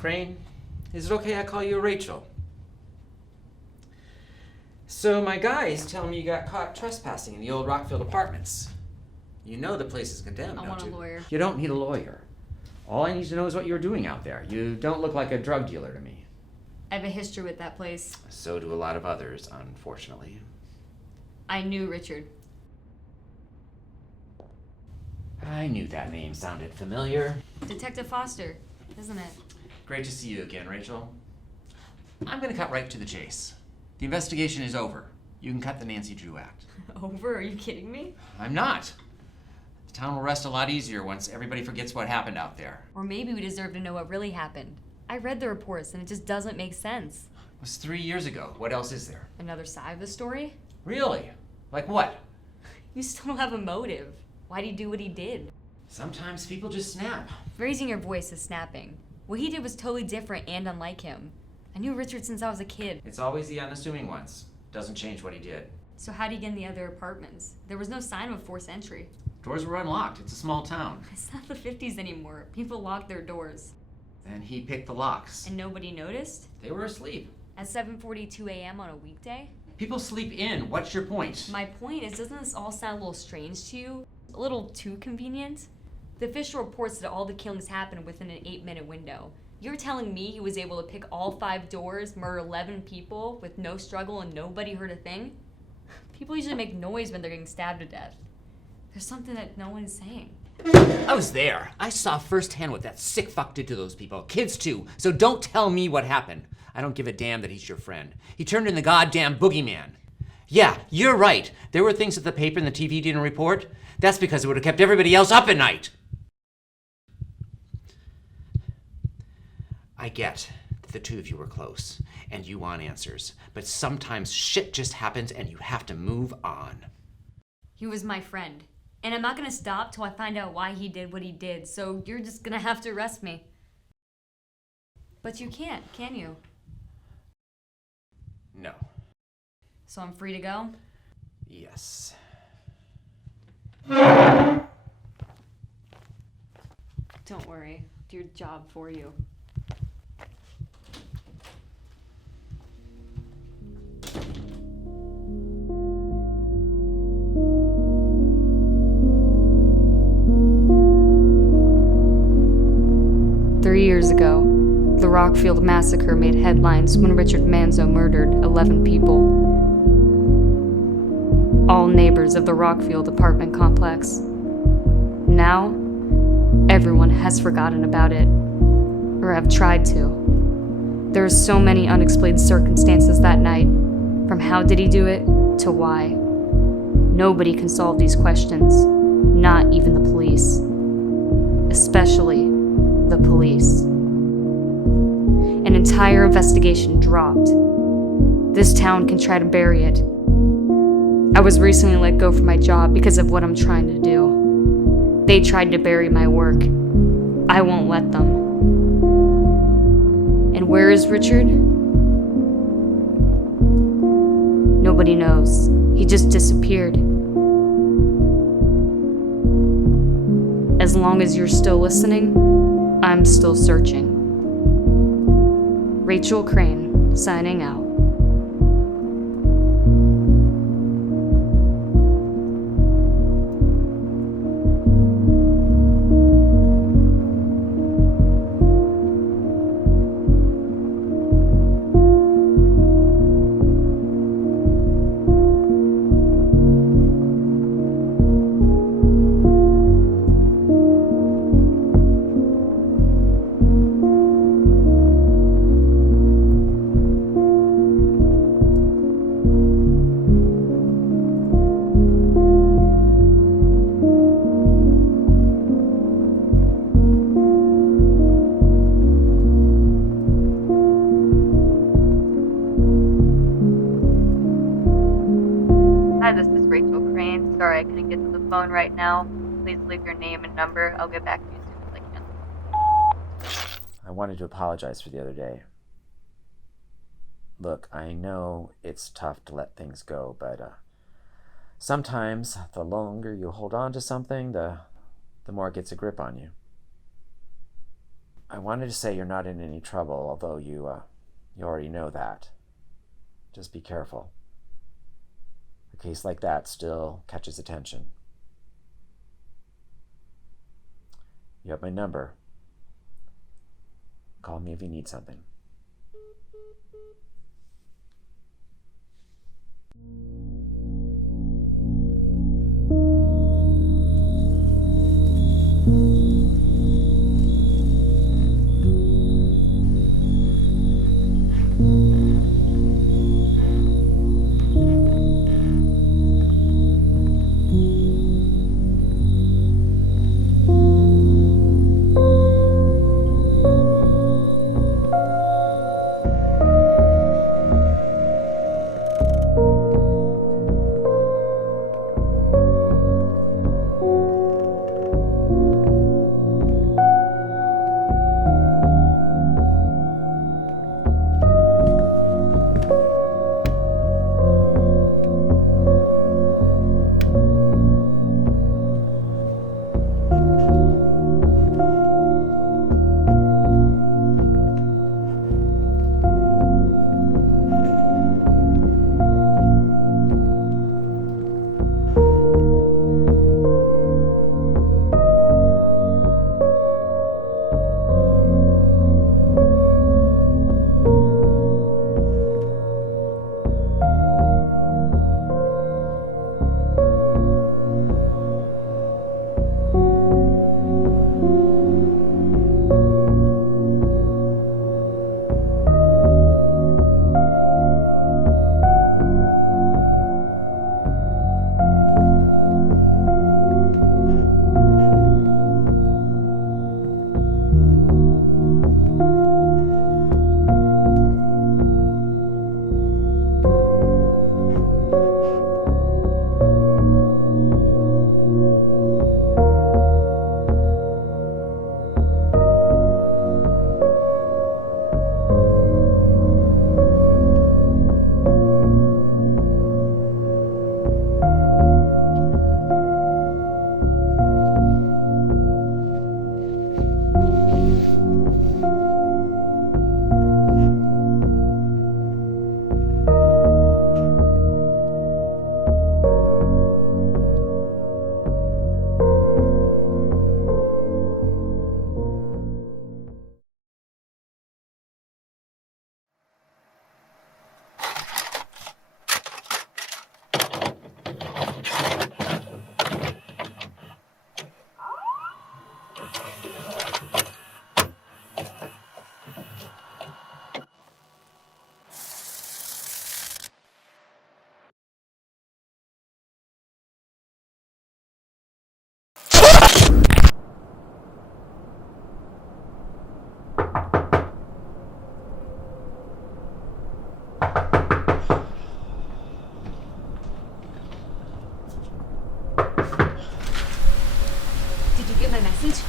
Crane. Is it okay I call you Rachel? So my guys tell me you got caught trespassing in the old Rockfield apartments. You know the place is condemned, don't you? I want a lawyer. You don't need a lawyer. All I need to know is what you were doing out there. You don't look like a drug dealer to me. I have a history with that place. So do a lot of others, unfortunately. I knew Richard. I knew that name sounded familiar. Detective Foster, isn't it? Great to see you again, Rachel. I'm gonna cut right to the chase. The investigation is over. You can cut the Nancy Drew act. Over? Are you kidding me? I'm not. The town will rest a lot easier once everybody forgets what happened out there. Or maybe we deserve to know what really happened. I read the reports and it just doesn't make sense. It was 3 years ago. What else is there? Another side of the story? Really? Like what? You still don't have a motive. Why'd he do what he did? Sometimes people just snap. Raising your voice is snapping. What he did was totally different and unlike him. I knew Richard since I was a kid. It's always the unassuming ones. Doesn't change what he did. So how'd he get in the other apartments? There was no sign of a forced entry. Doors were unlocked. It's a small town. It's not the 50s anymore. People lock their doors. And he picked the locks. And nobody noticed? They were asleep. At 7:42 a.m. on a weekday? People sleep in. What's your point? My point is, doesn't this all sound a little strange to you? A little too convenient? The official reports that all the killings happened within an 8-minute window. You're telling me he was able to pick all 5 doors, murder 11 people with no struggle and nobody heard a thing? People usually make noise when they're getting stabbed to death. There's something that no one is saying. I was there. I saw firsthand what that sick fuck did to those people. Kids too. So don't tell me what happened. I don't give a damn that he's your friend. He turned in the goddamn boogeyman. Yeah, you're right. There were things that the paper and the TV didn't report. That's because it would have kept everybody else up at night. I get that the two of you were close, and you want answers. But sometimes shit just happens and you have to move on. He was my friend. And I'm not gonna stop till I find out why he did what he did, so you're just gonna have to arrest me. But you can't, can you? No. So I'm free to go? Yes. Don't worry, do your job for you. Years ago, the Rockfield massacre made headlines when Richard Manzo murdered 11 people. All neighbors of the Rockfield apartment complex. Now, everyone has forgotten about it, or have tried to. There are so many unexplained circumstances that night, from how did he do it to why. Nobody can solve these questions, not even the police. Especially the police. An entire investigation dropped. This town can try to bury it. I was recently let go from my job because of what I'm trying to do. They tried to bury my work. I won't let them. And where is Richard? Nobody knows. He just disappeared. As long as you're still listening, I'm still searching. Rachel Crane, signing out. Hi, this is Rachel Crane. Sorry I couldn't get to the phone right now. Please leave your name and number. I'll get back to you as soon as I can. I wanted to apologize for the other day. Look, I know it's tough to let things go, but sometimes the longer you hold on to something, the more it gets a grip on you. I wanted to say you're not in any trouble, although you already know that. Just be careful. A case like that still catches attention. You have my number. Call me if you need something.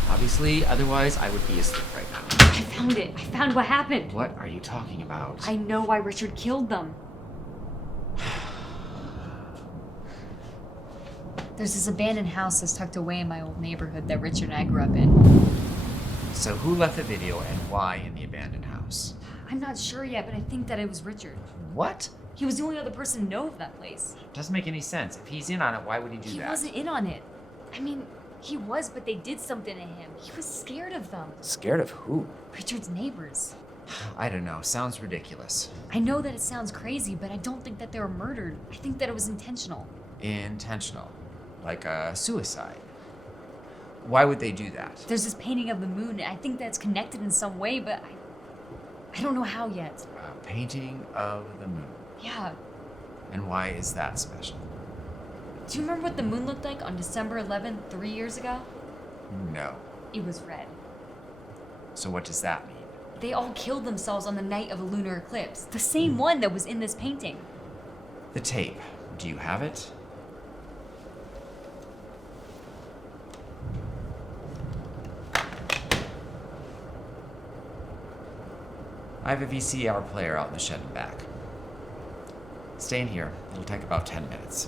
Obviously, otherwise I would be asleep right now. I found it. I found what happened. What are you talking about? I know why Richard killed them. There's this abandoned house that's tucked away in my old neighborhood that Richard and I grew up in. So who left the video and why in the abandoned house? I'm not sure yet, but I think that it was Richard. What? He was the only other person to know of that place. Doesn't make any sense. If he's in on it, why would he do that? He wasn't in on it. I mean, he was, but they did something to him. He was scared of them. Scared of who? Richard's neighbors. I don't know. Sounds ridiculous. I know that it sounds crazy, but I don't think that they were murdered. I think that it was intentional. Intentional. Like a suicide. Why would they do that? There's this painting of the moon, and I think that's connected in some way, but I don't know how yet. A painting of the moon. Yeah. And why is that special? Do you remember what the moon looked like on December 11th, 3 years ago? No. It was red. So what does that mean? They all killed themselves on the night of a lunar eclipse. The same one that was in this painting. The tape. Do you have it? I have a VCR player out in the shed and back. Stay in here. It'll take about 10 minutes.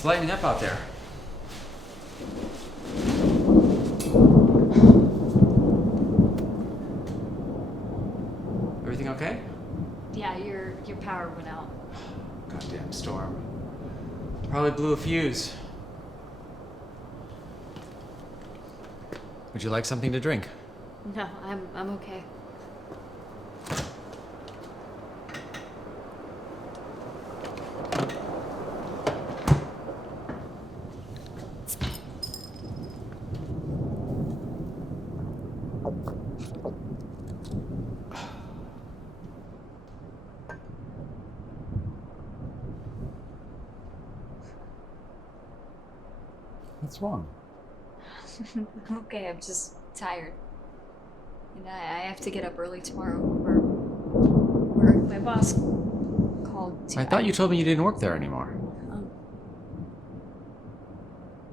It's lightening up out there. Everything okay? Yeah, your power went out. Goddamn storm. Probably blew a fuse. Would you like something to drink? No, I'm okay. What's wrong? Okay, I'm just tired. And I have to get up early tomorrow. Or my boss called to... I thought you told me you didn't work there anymore.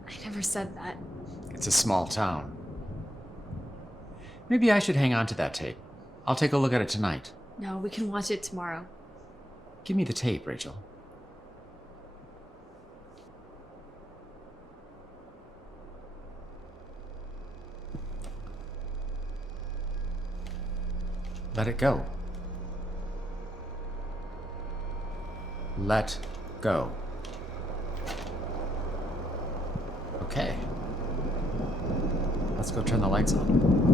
I never said that. It's a small town. Maybe I should hang on to that tape. I'll take a look at it tonight. No, we can watch it tomorrow. Give me the tape, Rachel. Let it go. Let go. Okay. Let's go turn the lights on.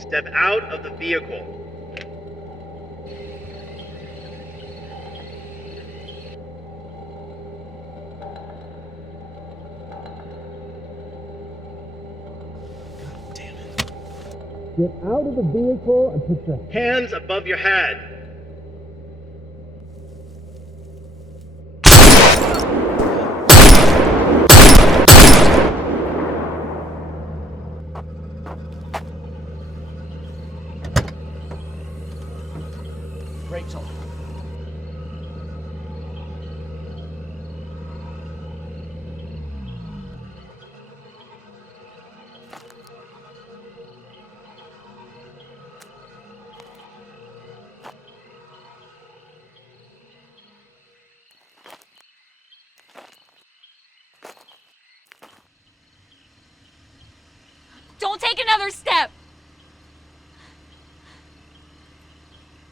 Step out of the vehicle. Damn it. Get out of the vehicle and put your hands above your head. Rachel. Don't take another step!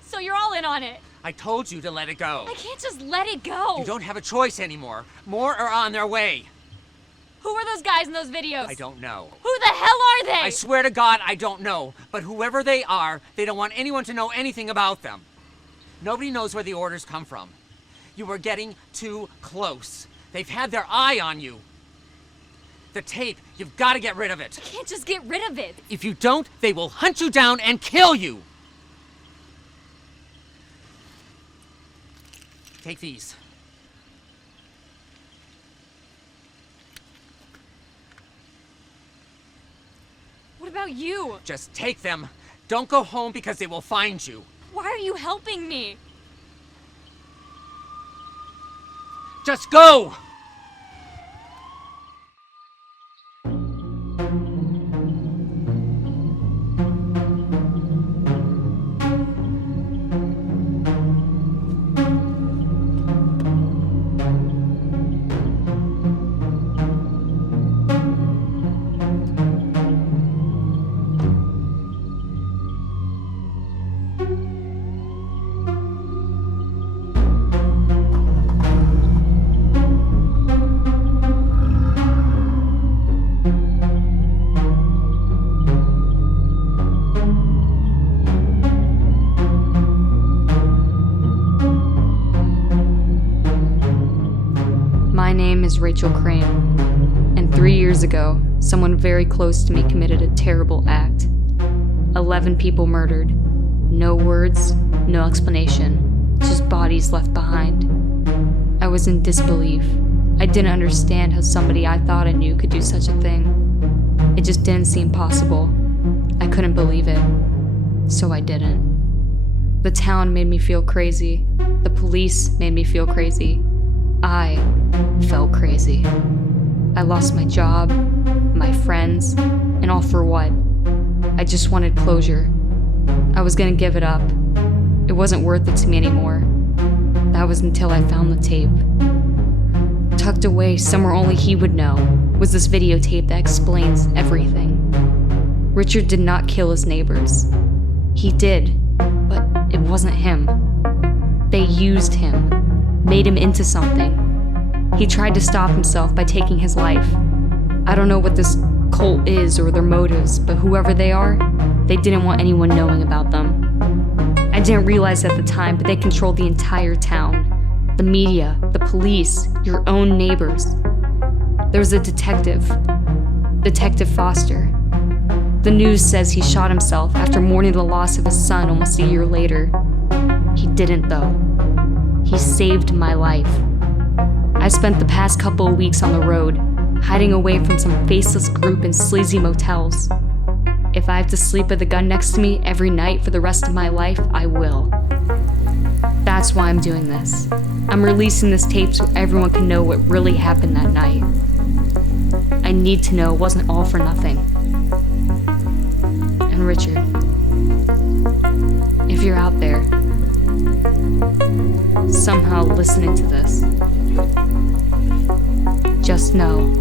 So you're all in on it. I told you to let it go. I can't just let it go. You don't have a choice anymore. More are on their way. Who are those guys in those videos? I don't know. Who the hell are they? I swear to God, I don't know. But whoever they are, they don't want anyone to know anything about them. Nobody knows where the orders come from. You were getting too close. They've had their eye on you. The tape, you've got to get rid of it. I can't just get rid of it. If you don't, they will hunt you down and kill you. Take these. What about you? Just take them. Don't go home because they will find you. Why are you helping me? Just go! My name is Rachel Crane, and 3 years ago, someone very close to me committed a terrible act. 11 people murdered. No words, no explanation, just bodies left behind. I was in disbelief. I didn't understand how somebody I thought I knew could do such a thing. It just didn't seem possible. I couldn't believe it, so I didn't. The town made me feel crazy. The police made me feel crazy. I felt crazy. I lost my job, my friends, and all for what? I just wanted closure. I was gonna give it up. It wasn't worth it to me anymore. That was until I found the tape. Tucked away somewhere only he would know was this videotape that explains everything. Richard did not kill his neighbors. He did, but it wasn't him. They used him, made him into something. He tried to stop himself by taking his life. I don't know what this cult is or their motives, but whoever they are, they didn't want anyone knowing about them. I didn't realize at the time, but they controlled the entire town. The media, the police, your own neighbors. There was a detective, Detective Foster. The news says he shot himself after mourning the loss of his son almost a year later. He didn't though. He saved my life. I spent the past couple of weeks on the road, hiding away from some faceless group in sleazy motels. If I have to sleep with a gun next to me every night for the rest of my life, I will. That's why I'm doing this. I'm releasing this tape so everyone can know what really happened that night. I need to know it wasn't all for nothing. And Richard, if you're out there, somehow listening to this, just know